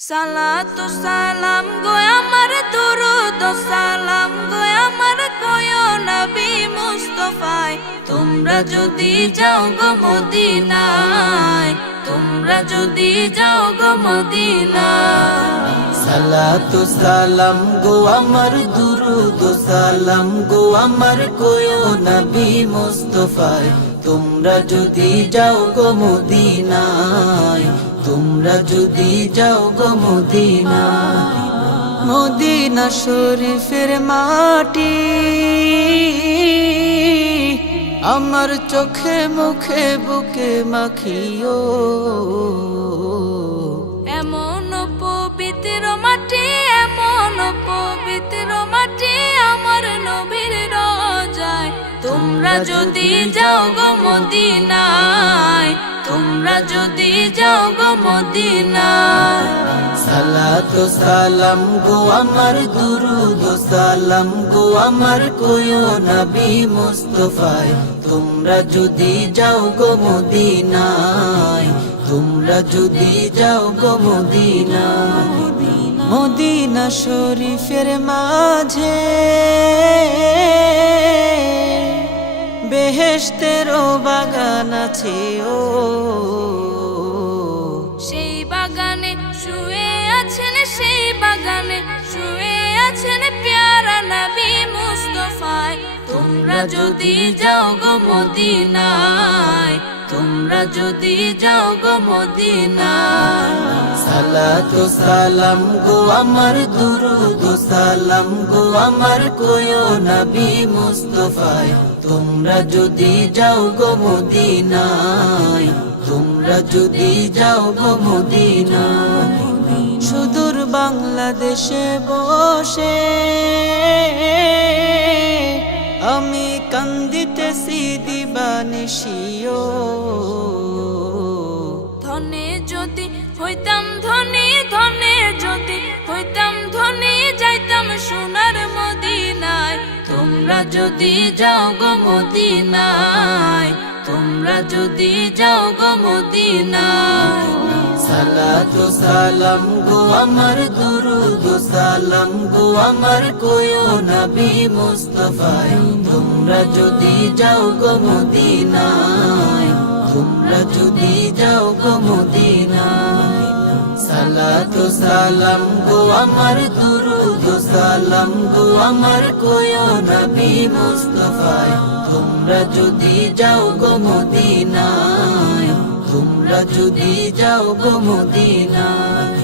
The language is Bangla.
সালাতু সালাম গো আমার দুরুদ সালাম গো আমার কয়ো নবী মুস্তাফায় তোমরা যদি যাও গো মদিনায় তোমরা যদি যাও গো মদিনায় সালাতু সালাম গো আমার দুরুদ সালাম গো আমার কয়ো নবী মুস্তাফায় তোমরা যদি যাও গো মদিনায় তোমরা যদি যাও গো মদিনায় মদিনা শরীফের মাটি আমার চোখে মুখে বুকে মাখিও এমন পবিত্র মাটি এমন পবিত্র মাটি আমার নবীর রোজায় তোমরা যদি যাও গো মদিনায় তোমরা যদি যাও গো মদিনায় সালাতু সালাম গো আমার দুরুদ সালাম গো আমার কয়ো নবী মুস্তাফায় তোমরা যদি যাও গো মদিনায় তোমরা যদি যাও গো মদিনায় মদিনা শরীফের মাঝে বেহেশতেরও বাগান আছে ও সেই বাগানে শুয়ে আছেন সেই বাগানে শুয়ে আছেন প্যারা নবী মুস্তাফায় তোমরা যদি যাও গো মদিনায় তোমরা যদি যাও গো মদিনায় সালাতু সালাম গো আমার দুরুদ সালাম গো আমার কয়ো নবী মুস্তাফায় তোমরা যদি যাও গো মদিনায় তোমরা যদি যাও গো মদিনায় সুদূর বাংলাদেশে বসে আমি কান্দিতেছি দিবানিশিও ধনে যদি হইতাম ধনী ধনে যদি হইতাম ধনী যাইতাম সোনার মদিনায় তোমরা যদি যাও গো মদিনায় তোমরা যদি যাও গো মদিনায় সালাতু সালাম গো আমার দুরুদ সালাম গো আমার কয়ো নবী মুস্তাফায় তোমরা যদি যাও গো মদিনায় তোমরা যদি যাও গো মদিনায় সালাতু সালাম গো আমার দুরুদ সালাম গো আমার কয়ো নবী মুস্তাফায় তোমরা যদি যাও গো মদিনায় তোমরা যদি যাও গো মদিনায়